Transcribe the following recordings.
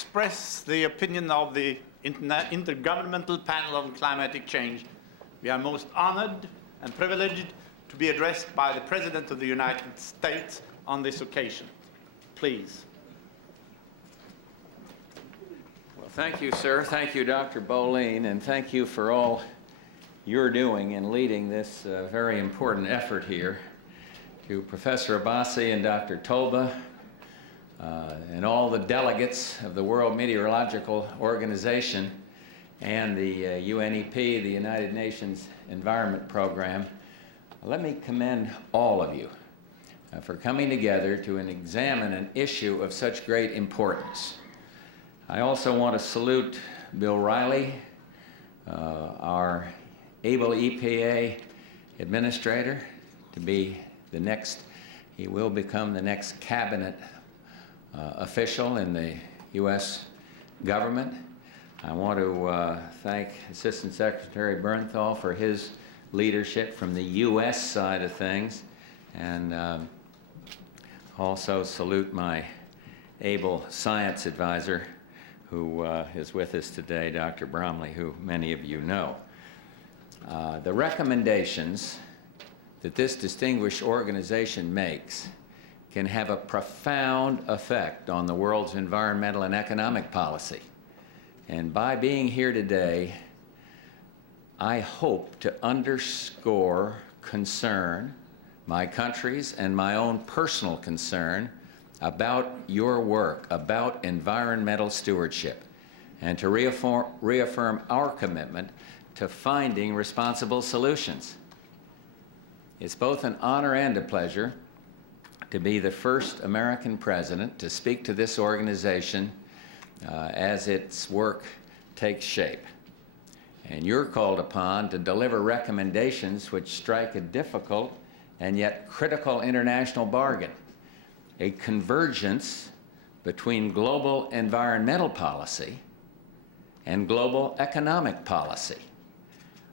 express the opinion of the Intergovernmental Panel on Climatic Change. We are most honored and privileged to be addressed by the President of the United States on this occasion. Please. Well, thank you, sir. Thank you, Dr. Boleen, and thank you for all you're doing in leading this very important effort here. To Professor Abbasi and Dr. Tolba, and all the delegates of the World Meteorological Organization and the UNEP, the United Nations Environment Program, let me commend all of you for coming together to examine an issue of such great importance. I also want to salute Bill Riley, our able EPA administrator, to be the next, he will become the next cabinet official in the U.S. government. I want to thank Assistant Secretary Bernthal for his leadership from the U.S. side of things, and also salute my able science advisor who is with us today, Dr. Bromley, who many of you know. The recommendations that this distinguished organization makes can have a profound effect on the world's environmental and economic policy. And by being here today, I hope to underscore concern, my country's and my own personal concern, about your work, about environmental stewardship, and to reaffirm our commitment to finding responsible solutions. It's both an honor and a pleasure to be the first American president to speak to this organization as its work takes shape. And you're called upon to deliver recommendations which strike a difficult and yet critical international bargain, a convergence between global environmental policy and global economic policy,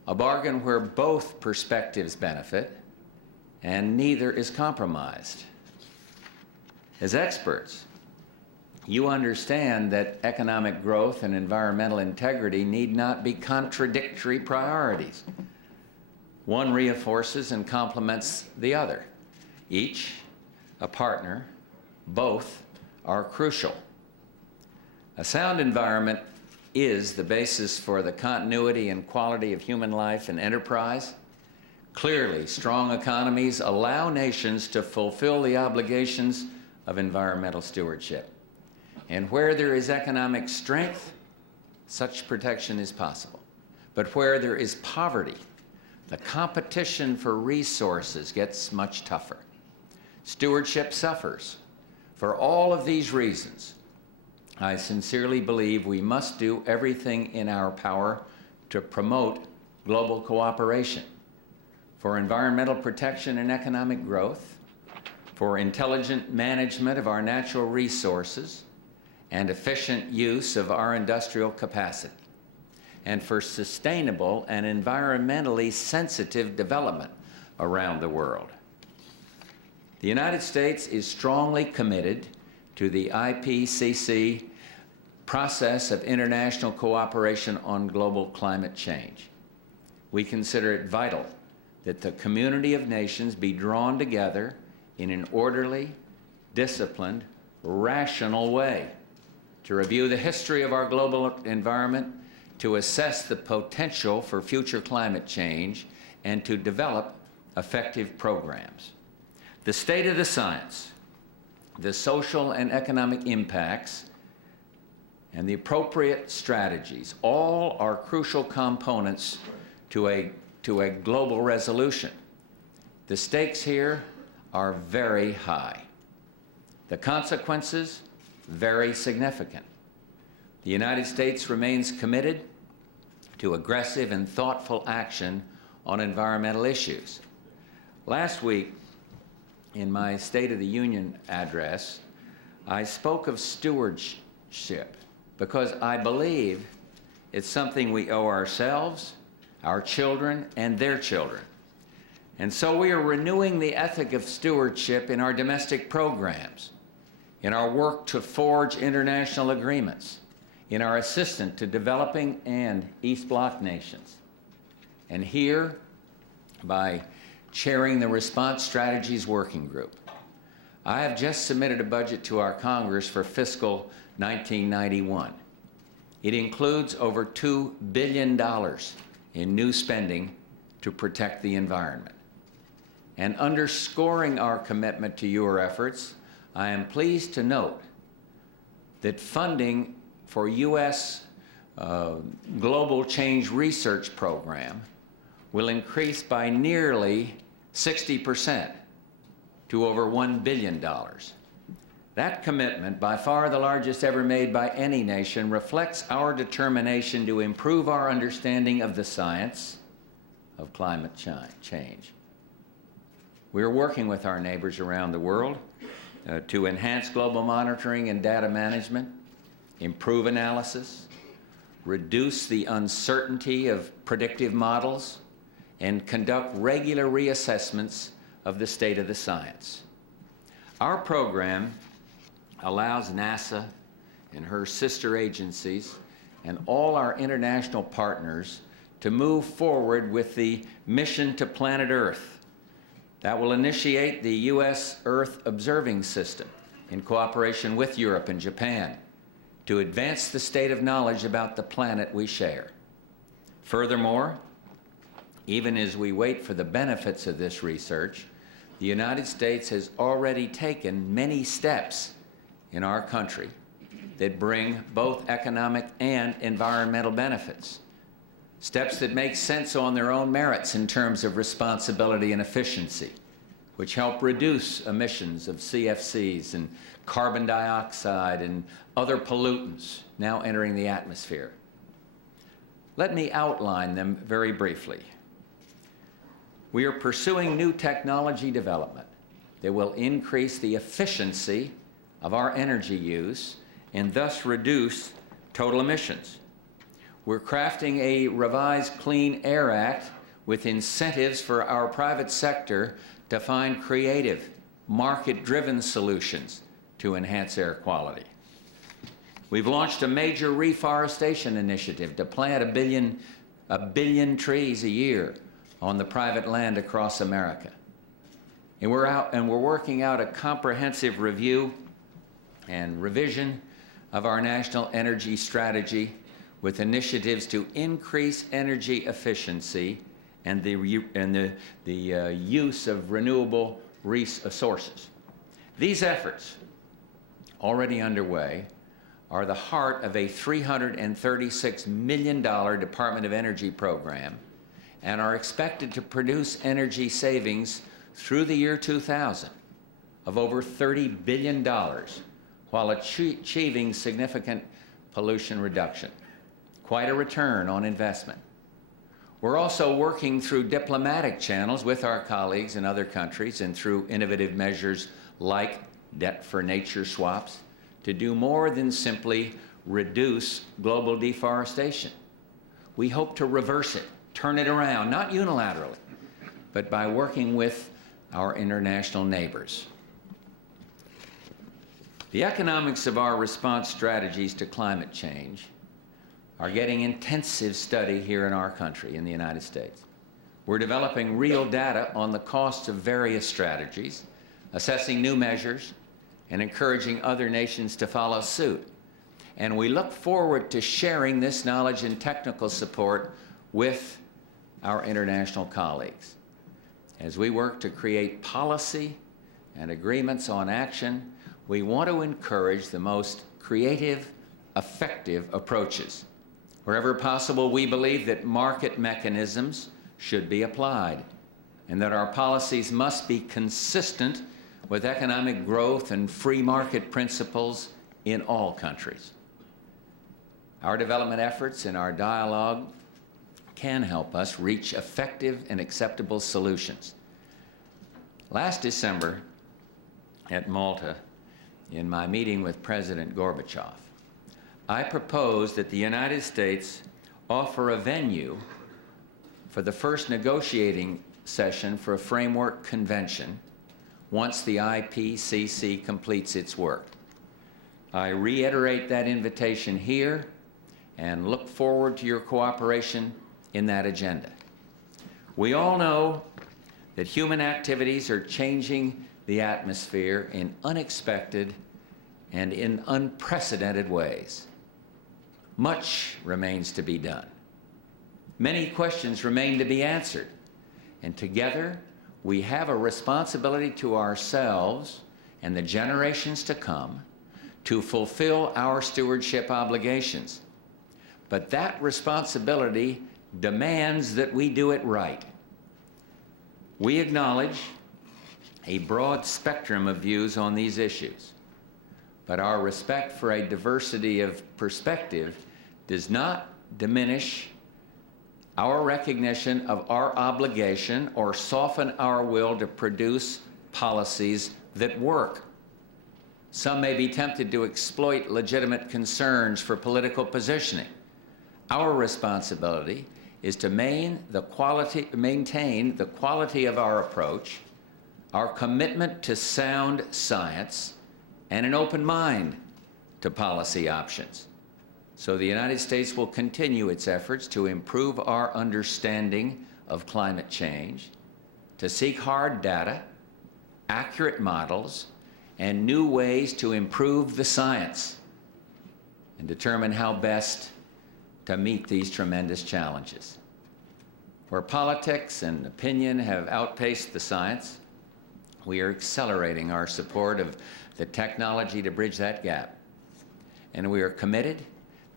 a bargain where both perspectives benefit and neither is compromised. As experts, you understand that economic growth and environmental integrity need not be contradictory priorities. One reinforces and complements the other. Each a partner, both are crucial. A sound environment is the basis for the continuity and quality of human life and enterprise. Clearly, strong economies allow nations to fulfill the obligations of environmental stewardship. And where there is economic strength, such protection is possible. But where there is poverty, the competition for resources gets much tougher. Stewardship suffers. For all of these reasons, I sincerely believe we must do everything in our power to promote global cooperation for environmental protection and economic growth, for intelligent management of our natural resources and efficient use of our industrial capacity, and for sustainable and environmentally sensitive development around the world. The United States is strongly committed to the IPCC process of international cooperation on global climate change. We consider it vital that the community of nations be drawn together in an orderly, disciplined, rational way to review the history of our global environment, to assess the potential for future climate change, and to develop effective programs. The state of the science, the social and economic impacts, and the appropriate strategies all are crucial components to a global resolution. The stakes here are very high. The consequences, very significant. The United States remains committed to aggressive and thoughtful action on environmental issues. Last week, in my State of the Union address, I spoke of stewardship because I believe it's something we owe ourselves, our children, and their children. And so we are renewing the ethic of stewardship in our domestic programs, in our work to forge international agreements, in our assistance to developing and East Bloc nations, and here by chairing the Response Strategies Working Group. I have just submitted a budget to our Congress for fiscal 1991. It includes over $2 billion in new spending to protect the environment. And underscoring our commitment to your efforts, I am pleased to note that funding for U.S. Global Change Research Program will increase by nearly 60% to over $1 billion. That commitment, by far the largest ever made by any nation, reflects our determination to improve our understanding of the science of climate change. We are working with our neighbors around the world to enhance global monitoring and data management, improve analysis, reduce the uncertainty of predictive models, and conduct regular reassessments of the state of the science. Our program allows NASA and her sister agencies and all our international partners to move forward with the mission to planet Earth that will initiate the U.S. Earth Observing System in cooperation with Europe and Japan to advance the state of knowledge about the planet we share. Furthermore, even as we wait for the benefits of this research, the United States has already taken many steps in our country that bring both economic and environmental benefits. Steps that make sense on their own merits in terms of responsibility and efficiency, which help reduce emissions of CFCs and carbon dioxide and other pollutants now entering the atmosphere. Let me outline them very briefly. We are pursuing new technology development that will increase the efficiency of our energy use and thus reduce total emissions. We're crafting a revised Clean Air Act with incentives for our private sector to find creative, market-driven solutions to enhance air quality. We've launched a major reforestation initiative to plant a billion trees a year on the private land across America. And we're working out a comprehensive review and revision of our national energy strategy with initiatives to increase energy efficiency and the use of renewable sources. These efforts, already underway, are the heart of a $336 million Department of Energy program and are expected to produce energy savings through the year 2000 of over $30 billion while achieving significant pollution reduction. Quite a return on investment. We're also working through diplomatic channels with our colleagues in other countries and through innovative measures like debt for nature swaps to do more than simply reduce global deforestation. We hope to reverse it, turn it around, not unilaterally, but by working with our international neighbors. The economics of our response strategies to climate change are getting intensive study here in our country, in the United States. We're developing real data on the costs of various strategies, assessing new measures, and encouraging other nations to follow suit. And we look forward to sharing this knowledge and technical support with our international colleagues as we work to create policy and agreements on action. We want to encourage the most creative, effective approaches. Wherever possible, we believe that market mechanisms should be applied and that our policies must be consistent with economic growth and free market principles in all countries. Our development efforts and our dialogue can help us reach effective and acceptable solutions. Last December at Malta, in my meeting with President Gorbachev, I proposed that the United States offer a venue for the first negotiating session for a framework convention once the IPCC completes its work. I reiterate that invitation here and look forward to your cooperation in that agenda. We all know that human activities are changing the atmosphere in unexpected and in unprecedented ways. Much remains to be done. Many questions remain to be answered, and together we have a responsibility to ourselves and the generations to come to fulfill our stewardship obligations. But that responsibility demands that we do it right. We acknowledge a broad spectrum of views on these issues, but our respect for a diversity of perspective does not diminish our recognition of our obligation or soften our will to produce policies that work. Some may be tempted to exploit legitimate concerns for political positioning. Our responsibility is to maintain the quality of our approach, our commitment to sound science, and an open mind to policy options. So the United States will continue its efforts to improve our understanding of climate change, to seek hard data, accurate models, and new ways to improve the science and determine how best to meet these tremendous challenges. Where politics and opinion have outpaced the science, we are accelerating our support of the technology to bridge that gap. And we are committed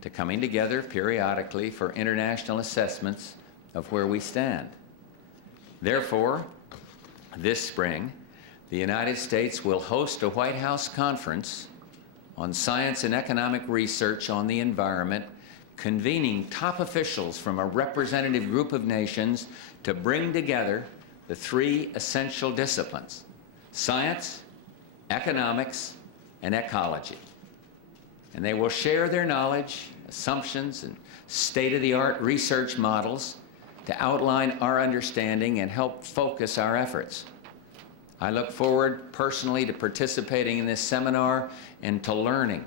to coming together periodically for international assessments of where we stand. Therefore, this spring, the United States will host a White House conference on science and economic research on the environment, convening top officials from a representative group of nations to bring together the three essential disciplines: science, economics, and ecology. And they will share their knowledge, assumptions, and state-of-the-art research models to outline our understanding and help focus our efforts. I look forward personally to participating in this seminar and to learning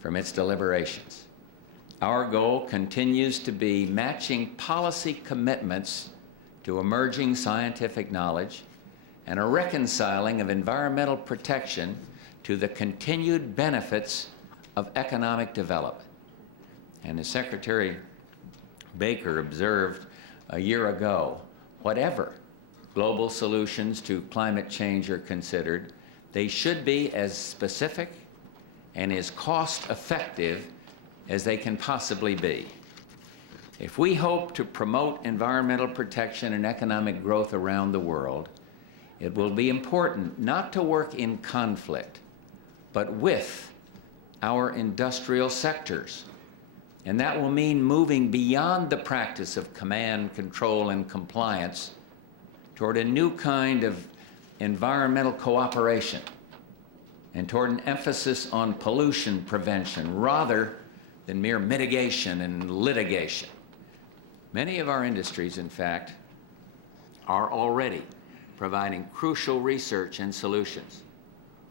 from its deliberations. Our goal continues to be matching policy commitments to emerging scientific knowledge and a reconciling of environmental protection to the continued benefits of economic development. And as Secretary Baker observed a year ago, whatever global solutions to climate change are considered, they should be as specific and as cost-effective as they can possibly be. If we hope to promote environmental protection and economic growth around the world, it will be important not to work in conflict, but with our industrial sectors. And that will mean moving beyond the practice of command, control, and compliance toward a new kind of environmental cooperation and toward an emphasis on pollution prevention rather than mere mitigation and litigation. Many of our industries, in fact, are already providing crucial research and solutions.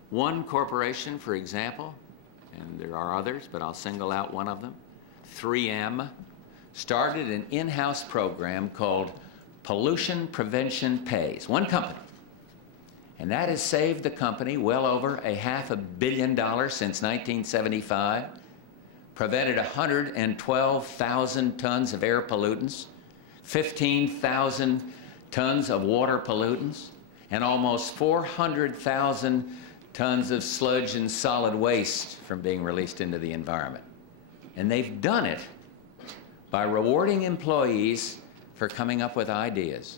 One corporation, for example, and there are others, but I'll single out one of them, 3M, started an in-house program called Pollution Prevention Pays. One company. And that has saved the company well over $500 million since 1975, prevented 112,000 tons of air pollutants, 15,000 tons of water pollutants, and almost 400,000 tons of sludge and solid waste from being released into the environment. And they've done it by rewarding employees for coming up with ideas.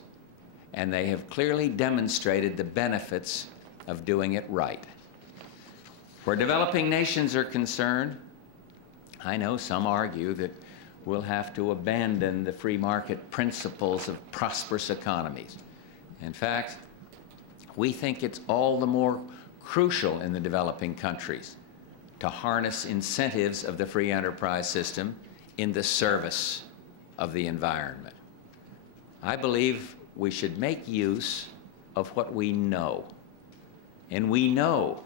And they have clearly demonstrated the benefits of doing it right. Where developing nations are concerned, I know some argue that we'll have to abandon the free market principles of prosperous economies. In fact, we think it's all the more crucial in the developing countries to harness incentives of the free enterprise system in the service of the environment. I believe we should make use of what we know. And we know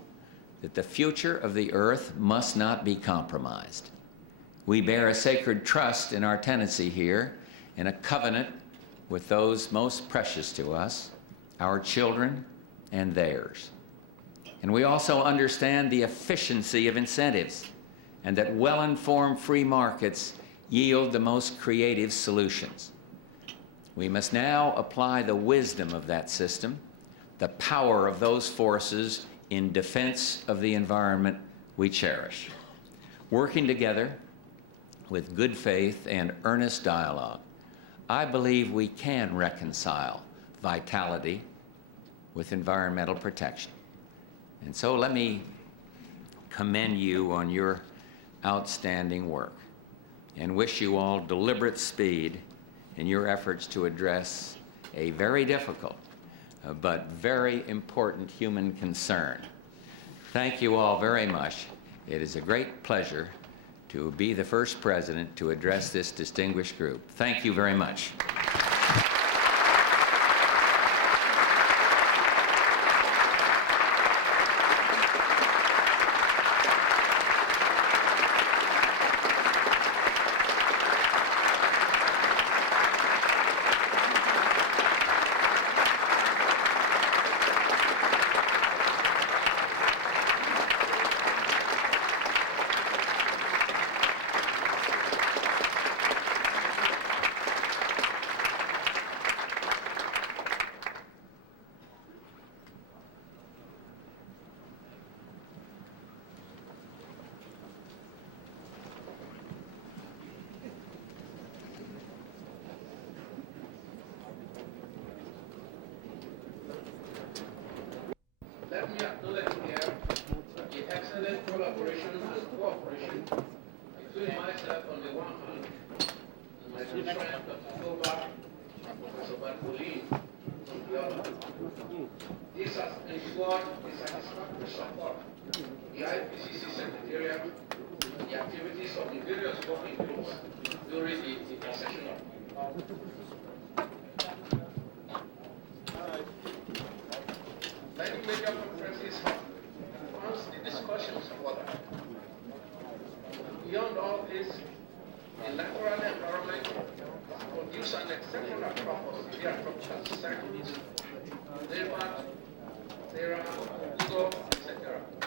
that the future of the earth must not be compromised. We bear a sacred trust in our tenancy here and a covenant with those most precious to us, our children and theirs. And we also understand the efficiency of incentives and that well-informed free markets yield the most creative solutions. We must now apply the wisdom of that system, the power of those forces in defense of the environment we cherish. Working together with good faith and earnest dialogue, I believe we can reconcile vitality with environmental protection. And so let me commend you on your outstanding work and wish you all deliberate speed in your efforts to address a very difficult but very important human concern. Thank you all very much. It is a great pleasure to be the first president to address this distinguished group. Thank you very much. Let me acknowledge here the excellent collaboration and cooperation between myself on the one hand and my good friend Dr. Gilbert, Professor Bartolini on the other. This has ensured the satisfactory support of the IPCC Secretariat and the activities of the various working groups during the session. Many major conferences have advanced the discussions further. Beyond all this, the natural environment produces an exceptional crop of severe tropical cyclones. There are Hugo,